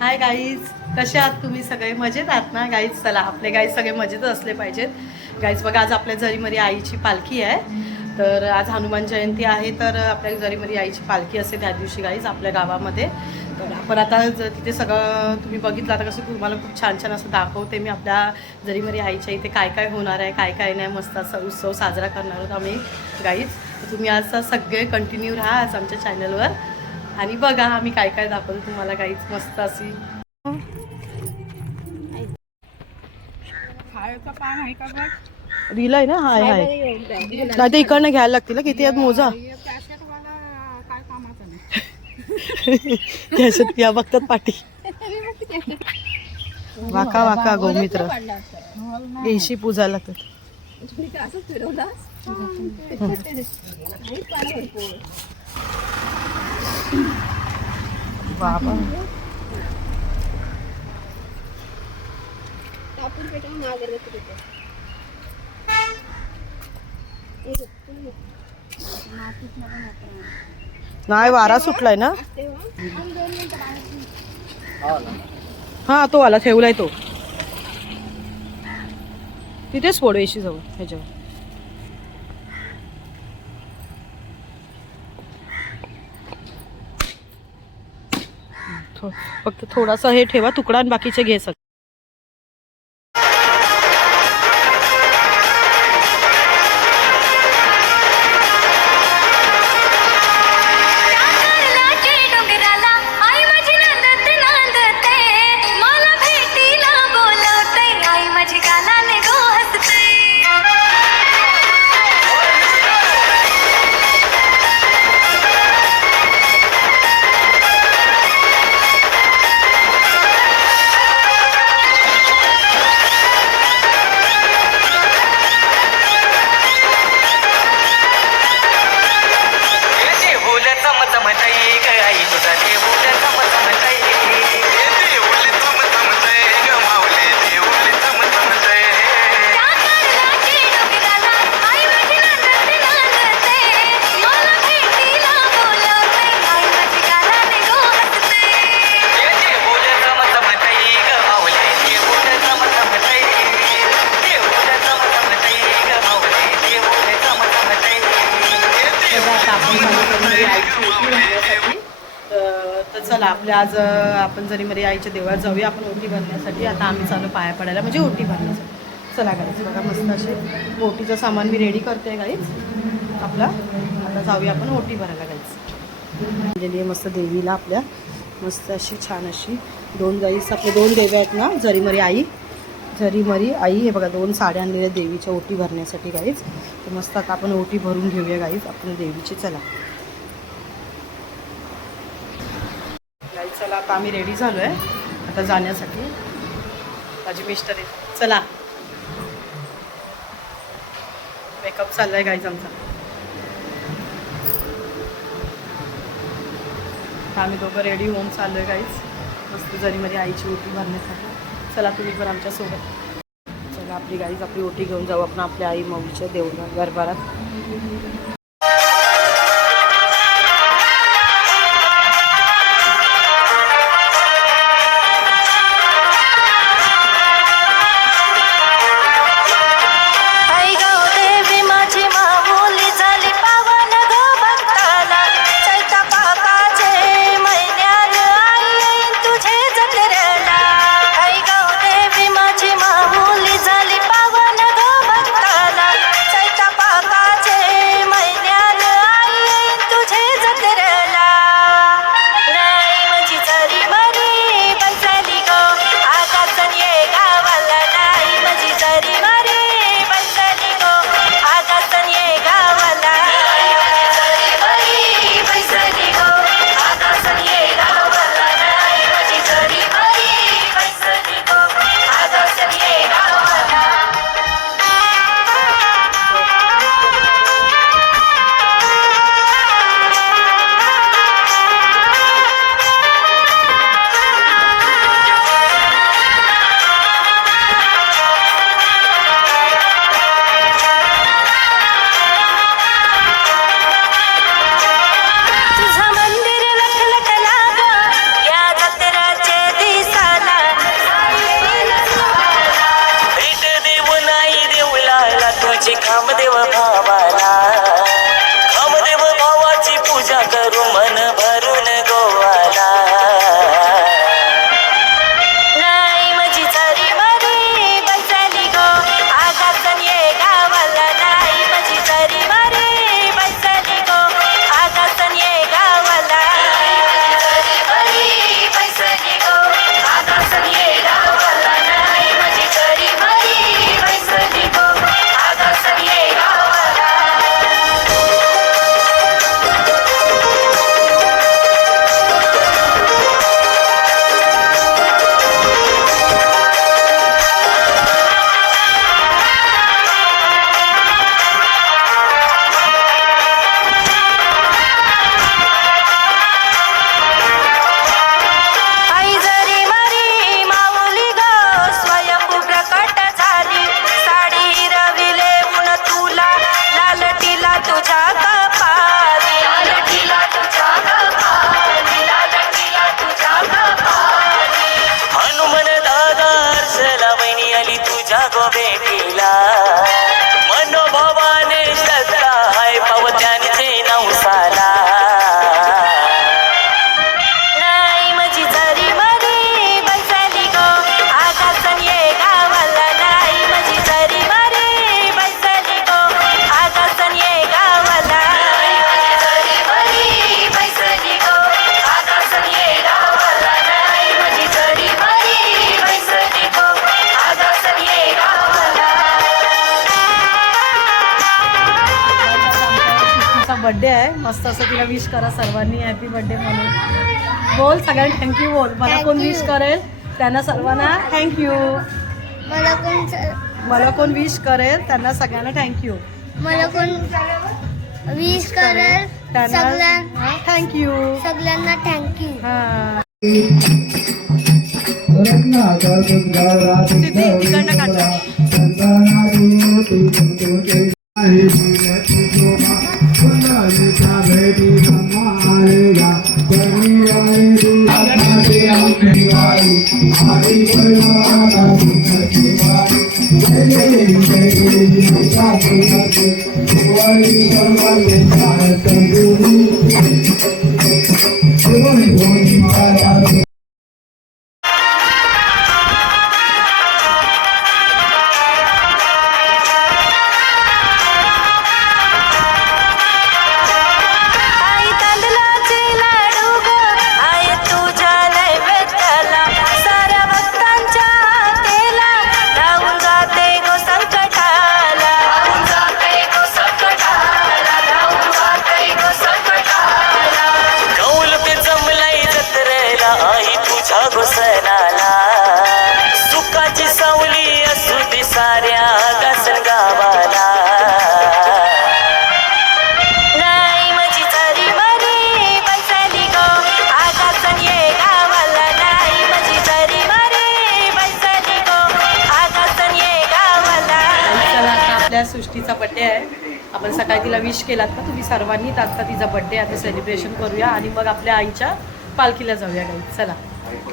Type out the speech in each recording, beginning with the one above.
Hi guys, कसे आहात तुम्ही सगळे? मजेत आहात ना गाईज? चला आपले गाईज सगळे मजेतच असले पाहिजेत. गाईज बघा, आज आपल्या झरीमरी आईची पालखी आहे. तर आज हनुमान जयंती आहे, तर आपल्या झरीमरी आईची पालखी असते त्या दिवशी गाईज आपल्या गावामध्ये. तर आपण आता तिथे सगळं तुम्ही बघितलं, आता कसं तुम्हाला खूप छान छान असं दाखवते मी आपल्या झरीमरी आईच्या इथे काय काय होणार आहे, काय काय नाही. मस्त असा उत्सव साजरा करणार आहोत आम्ही गाईज. तर तुम्ही आज सगळे कंटिन्यू राहा आज आमच्या चॅनलवर आणि बघा आम्ही काय काय दाखवतो तुम्हाला गाईच. मस्त अशी दिलाय ना. हाय हाय, नाही तर इकडनं घ्यायला लागतील ना. किती आहेत मोजा? त्याच्यात या बघतात पाठी. वाका वाका गोमित्र देशी पूजायला लागतात. बाबा नाही, वारा सुटलाय ना. हा तो आला, ठेवलाय तो तिथेच फोड एशी जवळ ह्याच्यावर. फक्त थोडासा हे ठेवा तुकडा आणि बाकीचे घे सगळे. तर चला आपल्या आज आपण झरीमरी आईच्या देवळात जाऊया आपण ओटी भरण्यासाठी. आता आम्ही चालू पाया पडायला, म्हणजे ओटी भरण्यासाठी. चला गाईच बघा, मस्त असे ओटीचं सामान मी रेडी करते गाईच आपला. आता जाऊया आपण ओटी भरायला गाईच. म्हणजे मस्त देवीला आपल्या मस्त अशी छान अशी दोन गाईस आपले दोन देवी आहेत ना, झरीमरी आई हे बघा, दोन साड्या आणलेल्या देवीच्या ओटी भरण्यासाठी गाईच. तर मस्त आता आपण ओटी भरून घेऊया गाईच आपण देवीची. चला गाईच, चला आता आम्ही रेडी झालो आहे आता जाण्यासाठी. माझी मिस्टर आहे. चला मेकअप चालला आहे गाईज आमचा. आता आम्ही दोघं रेडी होऊन चाललो आहे गाईज मस्त झरीमरी आईची ओटी भरण्यासाठी. चला तुम्ही पण आमच्यासोबत. चला आपली गाईज आपली ओटी घेऊन जाऊ आपण आपल्या आई माऊलीच्या देवळात दरबारात. गो भेटीला मनोभावाने श्रद्धा हाय पावत्यांचे नवसाला नाही माझी जरी मरी बैसली गो आकाशन ये गावाला नाही माझी जरी मरी बैसली गो आकाशन ये गावाला नाही माझी जरी मरी बैसली गो आकाशन ये गावाला नाही माझी जरी मरी बैसली गो आकाशन ये गावाला बर्थडे आहे मस्त असं तिला विश करा सर्वांनी हॅपी बर्थडे म्हणून बोल सगळ्यांना थँक्यू बोल मला कोण विश करेल त्यांना सर्वांना थँक्यू मला कोण विश करेल त्यांना सगळ्यांना थँक्यू मला कोण विश करेल त्यांना थँक्यू सगळ्यांना थँक्यू. हां तिकडनं काढा आई तांदळाचे लाडू ग आई तुझ्या नैवेद्याला साऱ्या भक्तांच्या तेला धावून जाते गो संकटाला धावून जाते गो संकटाला धावून जाते गो संकटाला कौल पे जमलाई जत्रेला आई तुझ्या गो सणाला सुखाची सावली असू दे साऱ्या गासन गावाला नाही माझी जरी मरी बैसली गो आकाशन ये गावाला नाही माझी जरी मरी बैसली गो आकाशन ये गावाला चला आता आपल्या सृष्टीचा बड्डे आहे आपण सकाळी तिला विश केलात ना तुम्ही सर्वांनी तर आता तिचा बड्डे आता सेलिब्रेशन करूया आणि मग आपल्या आईच्या पालखीला जाऊया गाईज चला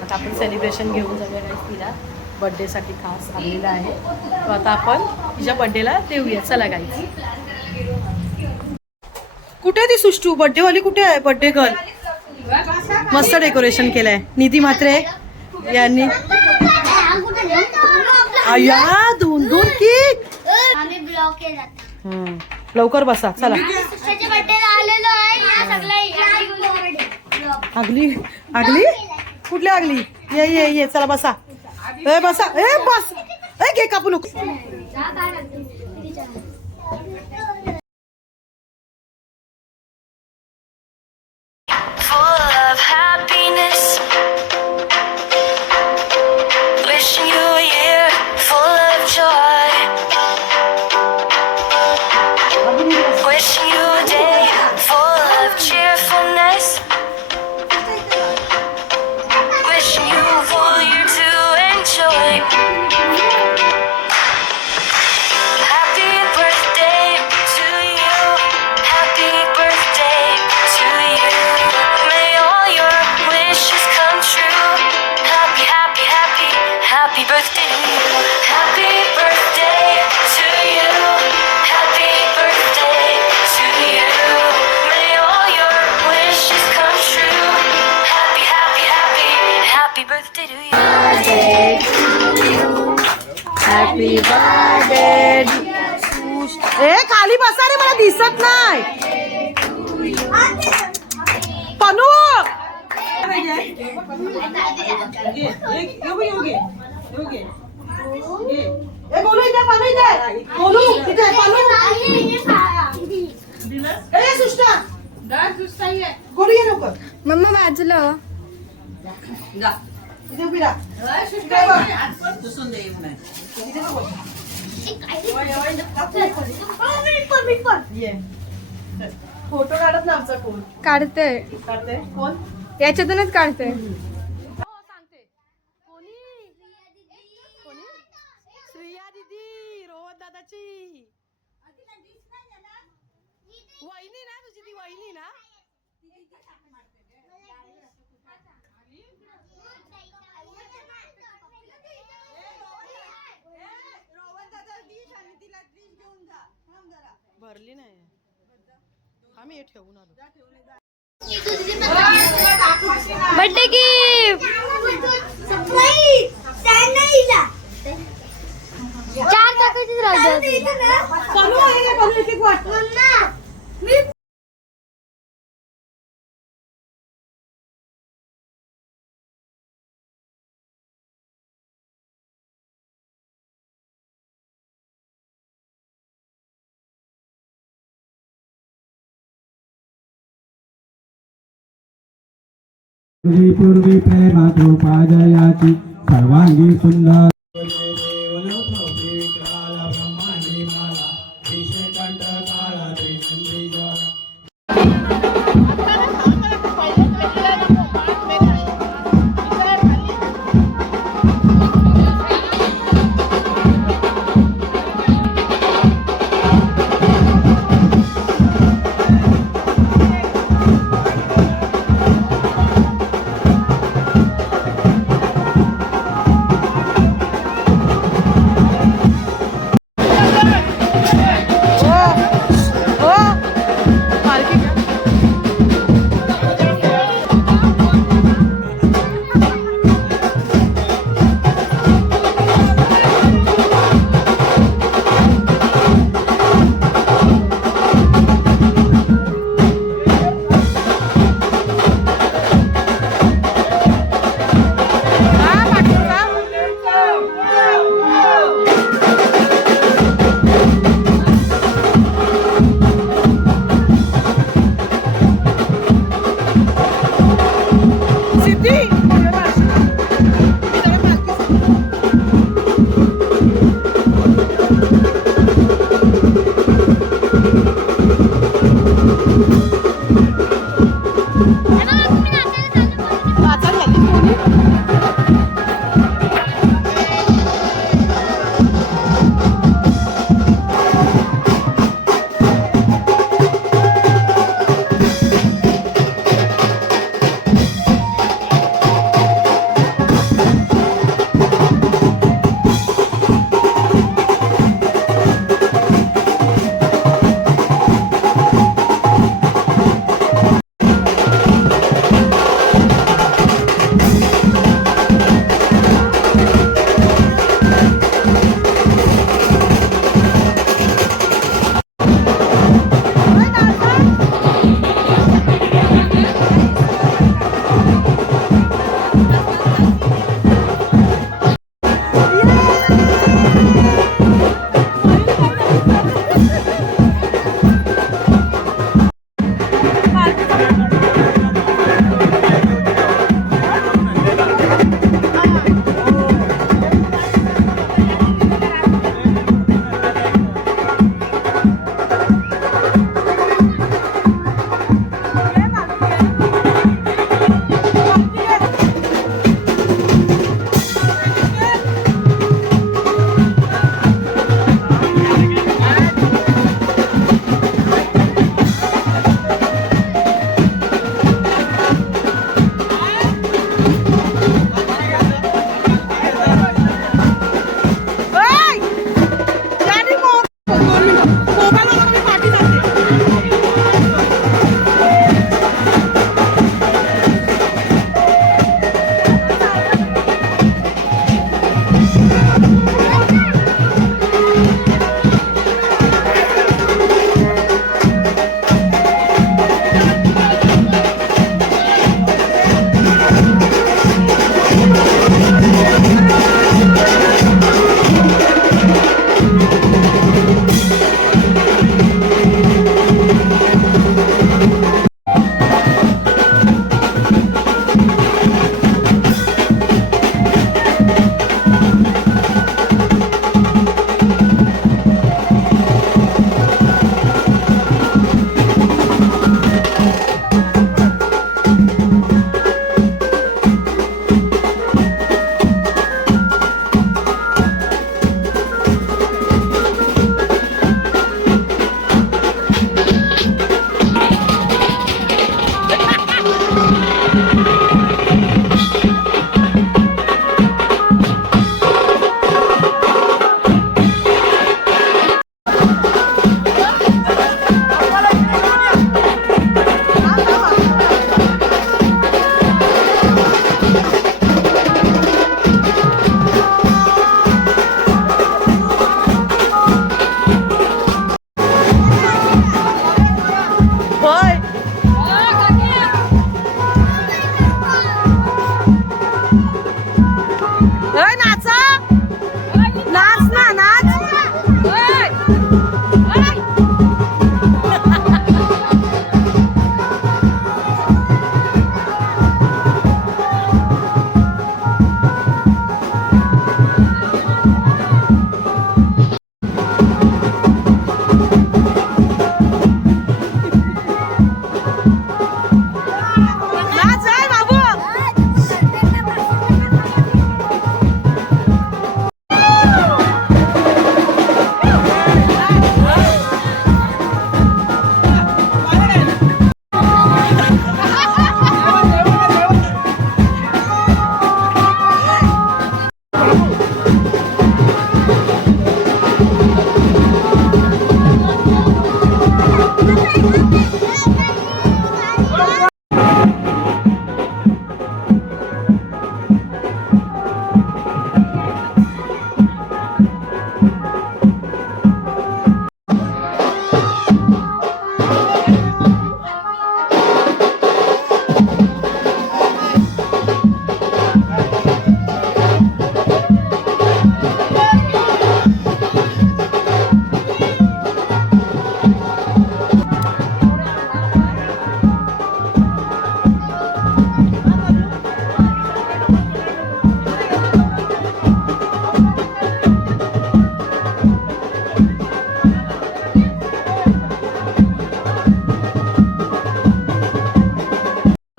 आता आपण सेलिब्रेशन घेऊन जाऊया गाईज तिला बड्डेसाठी खास आणलेला आहे तो आता आपण तिच्या बड्डेला देऊया चला गाईज कुठे आहे ती सुष्टू बड्डेवाली कुठे आहे बड्डे गर्ल मस्त डेकोरेशन केलंय निधी म्हात्रे यांनी अय्या दोन दोन केक आम्ही ब्लॉग केला होता. लवकर बसा चला सुष्टाच्या बर्थडेला आलेलो आहे या सगळ्या आगली आगली कुठली आगली ये ये ये चला बसा ए बसा ए बस ए केक कापू नको full of happiness wishing you a year full of joy wishing you a day full of cheerfulness wishing you a full year to enjoy happy birthday to you happy birthday to you may all your wishes come true happy happy happy happy birthday to you happy birthday to you happy birthday to you may all your wishes come true happy happy happy happy birthday to you happy birthday ए खाली बसा रे मला दिसत नाही पनू ए बोलू इथे पनू इथे बोलू इथे पनू ए सुष्टा बोलू ये लवकर मम्मा बाजूला जा इथे उभी राहा ये फोटो काढत ना आमचा कोण काढते काढते कोण याच्यातूनच काढते सांगते कोणी कोणी श्रेया दीदी रोहन दादाची वहिनी ना तुझी ती वहिनी ना रोहन भरली नाही आम्ही हे ठेवून आलो. बर्थडे गिफ्ट चार चाकाचीच राहते. पूर्वी प्रेमातृपादयाची सर्वांगी सुंदर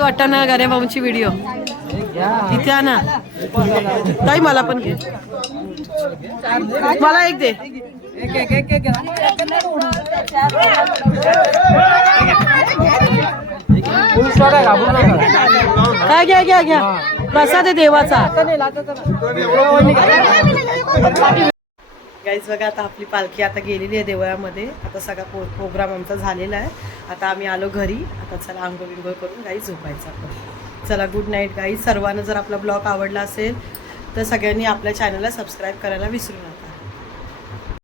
वाटाणा गऱ्याबाऊंची व्हिडिओ इथे आणा ताई मला पण घे मला एक दे काय घ्या घ्या घ्या प्रसाद आहे देवाचा गाईज बघा आता आपली पालखी आता गेलेली आहे देवळामध्ये आता सगळा प्रोग्राम आमचा झालेला आहे आता आम्ही आलो घरी आता चला आंघोळ बिंघोळ करून गाईज झोपायचं आपण चला गुड नाईट गाईज सर्वांना जर आपला ब्लॉग आवडला असेल तर सगळ्यांनी आपल्या चॅनलला सबस्क्राईब करायला विसरू नका